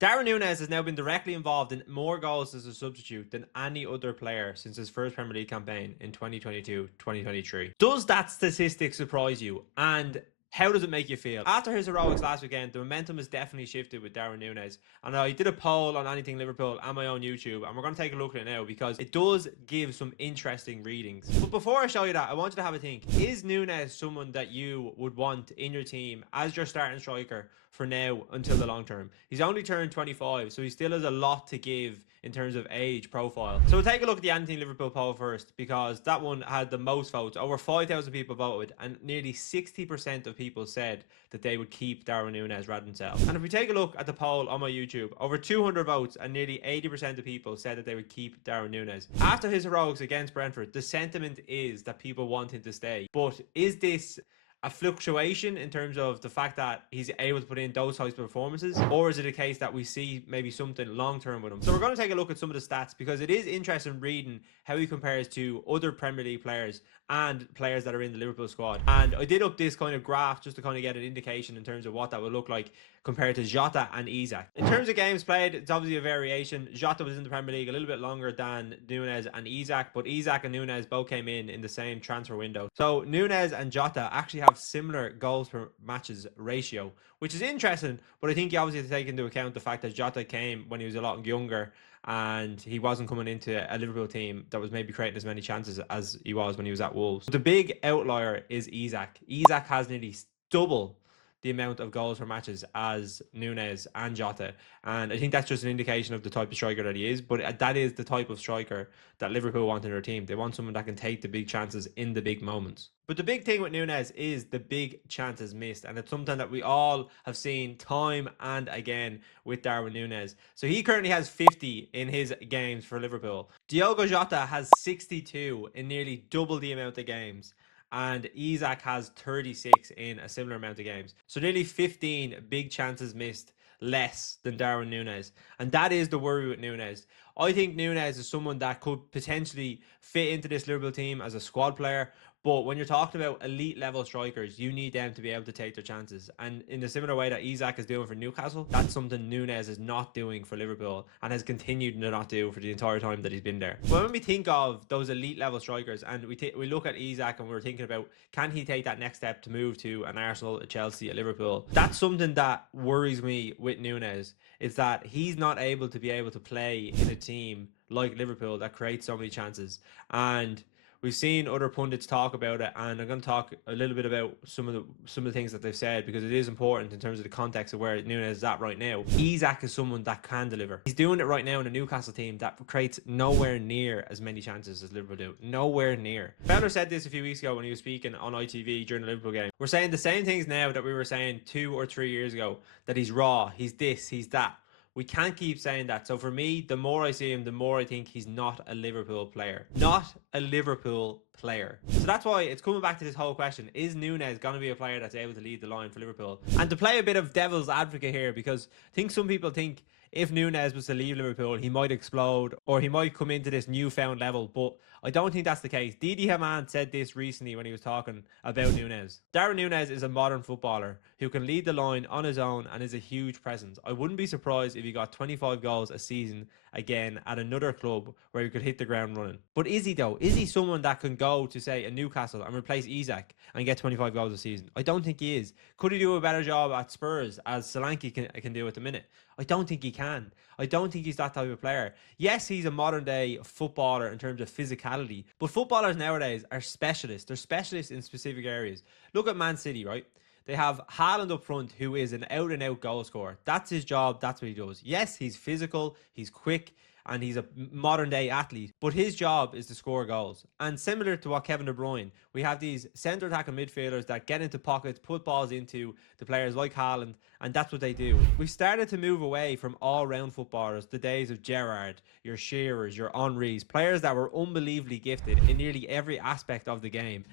Darwin Nunez has now been directly involved in more goals as a substitute than any other player since his first Premier League campaign in 2022-2023. Does that statistic surprise you? And how does it make you feel? After his heroics last weekend, the momentum has definitely shifted with Darwin Nunez. And I did a poll on Anything Liverpool and my own YouTube, and we're going to take a look at it now because it does give some interesting readings. But before I show you that, I want you to have a think. Is Nunez someone that you would want in your team as your starting striker for now until the long term? He's only turned 25, so he still has a lot to give in terms of age profile. So we'll take a look at the Anything Liverpool poll first, because that one had the most votes. Over 5,000 people voted, and nearly 60% of people said that they would keep Darwin Nunez rather than sell. And if we take a look at the poll on my YouTube, over 200 votes and nearly 80% of people said that they would keep Darwin Nunez. After his heroics against Brentford, the sentiment is that people want him to stay. But is this a fluctuation in terms of the fact that he's able to put in those types of performances, or is it a case that we see maybe something long term with him? So we're going to take a look at some of the stats, because it is interesting reading how he compares to other Premier League players and players that are in the Liverpool squad. And I did up this kind of graph just to kind of get an indication in terms of what that would look like compared to Jota and Isak. In terms of games played, it's obviously a variation. Jota was in the Premier League a little bit longer than Nunez and Isak, but Isak and Nunez both came in the same transfer window. So Nunez and Jota actually have similar goals per matches ratio, which is interesting, but I think you obviously have to take into account the fact that Jota came when he was a lot younger and he wasn't coming into a Liverpool team that was maybe creating as many chances as he was when he was at Wolves. The big outlier is Isak. Isak has nearly double the amount of goals per matches as Nunez and Jota. And I think that's just an indication of the type of striker that he is. But that is the type of striker that Liverpool want in their team. They want someone that can take the big chances in the big moments. But the big thing with Nunez is the big chances missed. And it's something that we all have seen time and again with Darwin Nunez. So he currently has 50 in his games for Liverpool. Diogo Jota has 62 in nearly double the amount of games, and Isak has 36 in a similar amount of games. So nearly 15 big chances missed less than Darwin Nunez. And that is the worry with Nunez. I think Nunez is someone that could potentially fit into this Liverpool team as a squad player. But when you're talking about elite level strikers, you need them to be able to take their chances. And in the similar way that Isak is doing for Newcastle, that's something Nunez is not doing for Liverpool and has continued to not do for the entire time that he's been there. But when we think of those elite level strikers and we look at Isak and we're thinking about, can he take that next step to move to an Arsenal, a Chelsea, a Liverpool? That's something that worries me with Nunez, is that he's not able to play in a team like Liverpool that creates so many chances. And we've seen other pundits talk about it, and I'm going to talk a little bit about some of the things that they've said, because it is important in terms of the context of where Nunes is at right now. Isak is someone that can deliver. He's doing it right now in a Newcastle team that creates nowhere near as many chances as Liverpool do. Nowhere near. Fowler said this a few weeks ago when he was speaking on ITV during the Liverpool game. We're saying the same things now that we were saying 2 or 3 years ago, that he's raw, he's this, he's that. We can't keep saying that. So for me, the more I see him, the more I think he's not a Liverpool player. Not a Liverpool player. So that's why it's coming back to this whole question. Is Nunez going to be a player that's able to lead the line for Liverpool? And to play a bit of devil's advocate here, because I think some people think if Nunez was to leave Liverpool, he might explode or he might come into this newfound level. But I don't think that's the case. Didi Hamann said this recently when he was talking about Nunez. Darwin Nunez is a modern footballer who can lead the line on his own and is a huge presence. I wouldn't be surprised if he got 25 goals a season again at another club where he could hit the ground running. But is he though? Is he someone that can go to, say, a Newcastle and replace Isak and get 25 goals a season? I don't think he is. Could he do a better job at Spurs, as Solanke can do at the minute? I don't think he can. I don't think he's that type of player. Yes, he's a modern day footballer in terms of physicality, but footballers nowadays are specialists. They're specialists in specific areas. Look at Man City, right? They have Haaland up front, who is an out-and-out goal scorer. That's his job. That's what he does. Yes, he's physical, he's quick, and he's a modern-day athlete. But his job is to score goals. And similar to what Kevin De Bruyne, we have these centre-attacking midfielders that get into pockets, put balls into the players like Haaland, and that's what they do. We've started to move away from all-round footballers, the days of Gerrard, your Shearers, your Henrys, players that were unbelievably gifted in nearly every aspect of the game.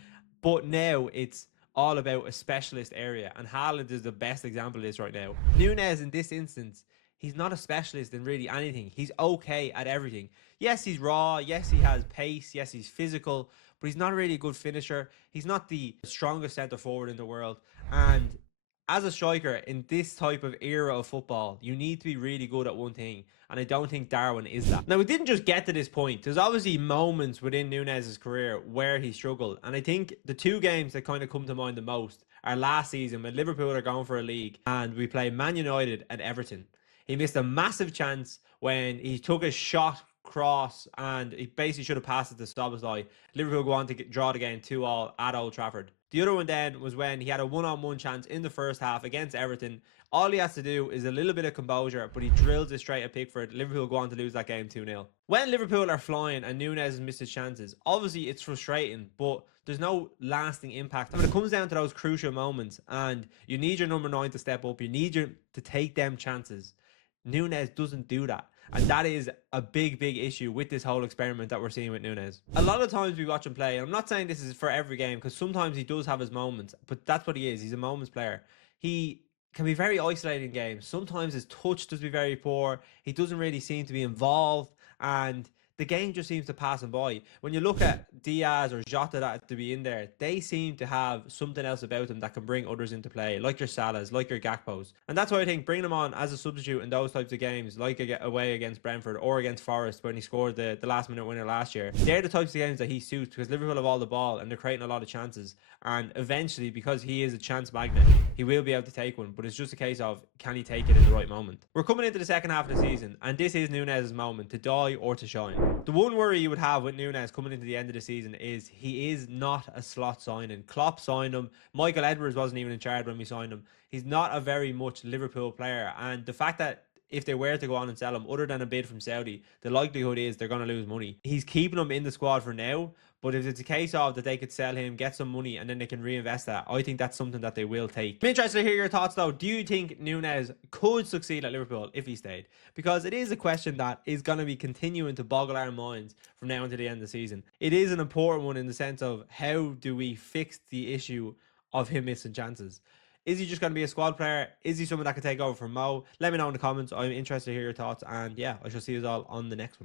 But now it's all about a specialist area, and Haaland is the best example of this right now. Nunez, in this instance, he's not a specialist in really anything. He's okay at everything. Yes, he's raw. Yes, he has pace. Yes, he's physical, but he's not really a good finisher. He's not the strongest centre forward in the world, and as a striker in this type of era of football, you need to be really good at one thing. And I don't think Darwin is that. Now, we didn't just get to this point. There's obviously moments within Nunez's career where he struggled. And I think the two games that kind of come to mind the most are last season when Liverpool are going for a league and we play Man United and Everton. He missed a massive chance when he took a shot cross and he basically should have passed it to Szoboszlai. Liverpool go on to draw the game 2-2 at Old Trafford. The other one then was when he had a one-on-one chance in the first half against Everton. All he has to do is a little bit of composure, but he drills it straight at Pickford. Liverpool go on to lose that game 2-0. When Liverpool are flying and Nunez misses chances, obviously it's frustrating, but there's no lasting impact. When it comes down to those crucial moments and you need your number 9 to step up, you need you to take them chances. Nunez doesn't do that. And that is a big issue with this whole experiment that we're seeing with Nunez. A lot of times we watch him play, and I'm not saying this is for every game, because sometimes he does have his moments, but that's what he is. He's a moments player. He can be very isolated in games. Sometimes his touch does be very poor. He doesn't really seem to be involved, and the game just seems to pass him by. When you look at Diaz or Jota that to be in there, they seem to have something else about them that can bring others into play, like your Salahs, like your Gakpos. And that's why I think bringing him on as a substitute in those types of games, like away against Brentford or against Forest when he scored the last minute winner last year, they're the types of games that he suits because Liverpool have all the ball and they're creating a lot of chances. And eventually, because he is a chance magnet, he will be able to take one. But it's just a case of, can he take it in the right moment? We're coming into the second half of the season, and this is Nunez's moment to die or to shine. The one worry you would have with Nunez coming into the end of the season is he is not a slot signing. Klopp signed him. Michael Edwards wasn't even in charge when we signed him. He's not a very much Liverpool player. And the fact that if they were to go on and sell him, other than a bid from Saudi, the likelihood is they're going to lose money. He's keeping him in the squad for now. But if it's a case of that they could sell him, get some money, and then they can reinvest that, I think that's something that they will take. I'm interested to hear your thoughts though. Do you think Nunez could succeed at Liverpool if he stayed? Because it is a question that is going to be continuing to boggle our minds from now until the end of the season. It is an important one in the sense of how do we fix the issue of him missing chances? Is he just going to be a squad player? Is he someone that can take over from Mo? Let me know in the comments. I'm interested to hear your thoughts. And yeah, I shall see you all on the next one.